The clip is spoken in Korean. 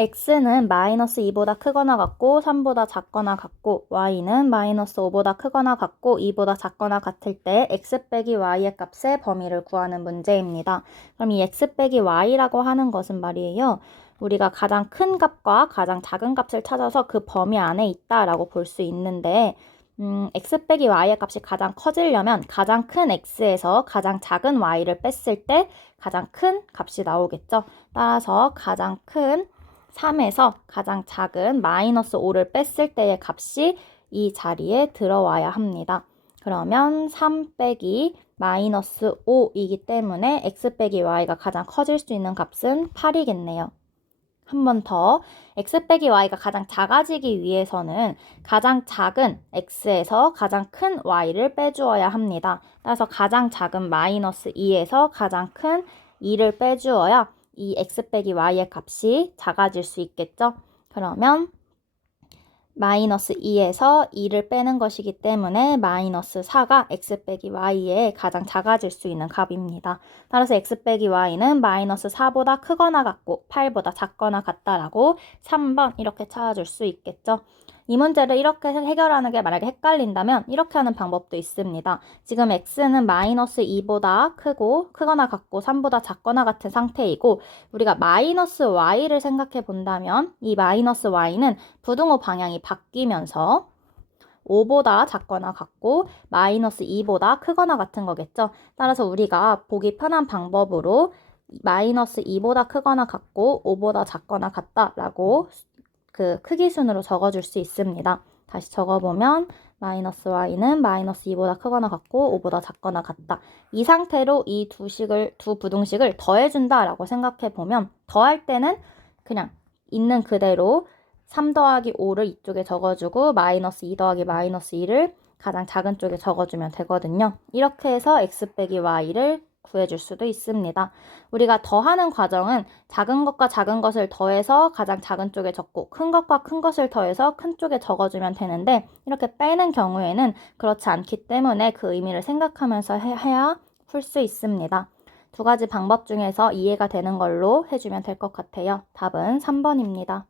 x는 마이너스 2보다 크거나 같고 3보다 작거나 같고 y는 마이너스 5보다 크거나 같고 2보다 작거나 같을 때 x 빼기 y의 값의 범위를 구하는 문제입니다. 그럼 이 x 빼기 y라고 하는 것은 말이에요. 우리가 가장 큰 값과 가장 작은 값을 찾아서 그 범위 안에 있다라고 볼 수 있는데 x 빼기 y의 값이 가장 커지려면 가장 큰 x에서 가장 작은 y를 뺐을 때 가장 큰 값이 나오겠죠. 따라서 가장 큰 3에서 가장 작은 마이너스 5를 뺐을 때의 값이 이 자리에 들어와야 합니다. 그러면 3 빼기 마이너스 5이기 때문에 x 빼기 y가 가장 커질 수 있는 값은 8이겠네요. 한 번 더, x 빼기 y가 가장 작아지기 위해서는 가장 작은 x에서 가장 큰 y를 빼주어야 합니다. 따라서 가장 작은 마이너스 2에서 가장 큰 2를 빼주어야 이 x 빼기 y의 값이 작아질 수 있겠죠? 그러면 마이너스 2에서 2를 빼는 것이기 때문에 마이너스 4가 x 빼기 y의 가장 작아질 수 있는 값입니다. 따라서 x 빼기 y는 마이너스 4보다 크거나 같고 8보다 작거나 같다라고 3번 이렇게 찾아줄 수 있겠죠. 이 문제를 이렇게 해결하는 게 만약에 헷갈린다면 이렇게 하는 방법도 있습니다. 지금 x는 마이너스 2보다 크거나 같고 3보다 작거나 같은 상태이고 우리가 마이너스 y를 생각해 본다면 이 마이너스 y는 부등호 방향이 바뀌면서 5보다 작거나 같고 마이너스 2보다 크거나 같은 거겠죠. 따라서 우리가 보기 편한 방법으로 마이너스 2보다 크거나 같고 5보다 작거나 같다라고 그 크기 순으로 적어줄 수 있습니다. 다시 적어보면 마이너스 y는 마이너스 2보다 크거나 같고 5보다 작거나 같다. 이 상태로 이 두 부등식을 더해준다라고 생각해보면 더할 때는 그냥 있는 그대로 3 더하기 5를 이쪽에 적어주고 마이너스 2 더하기 마이너스 2를 가장 작은 쪽에 적어주면 되거든요. 이렇게 해서 x 빼기 y를 구해줄 수도 있습니다. 우리가 더하는 과정은 작은 것과 작은 것을 더해서 가장 작은 쪽에 적고 큰 것과 큰 것을 더해서 큰 쪽에 적어주면 되는데 이렇게 빼는 경우에는 그렇지 않기 때문에 그 의미를 생각하면서 해야 풀 수 있습니다. 두 가지 방법 중에서 이해가 되는 걸로 해주면 될 것 같아요. 답은 3번입니다.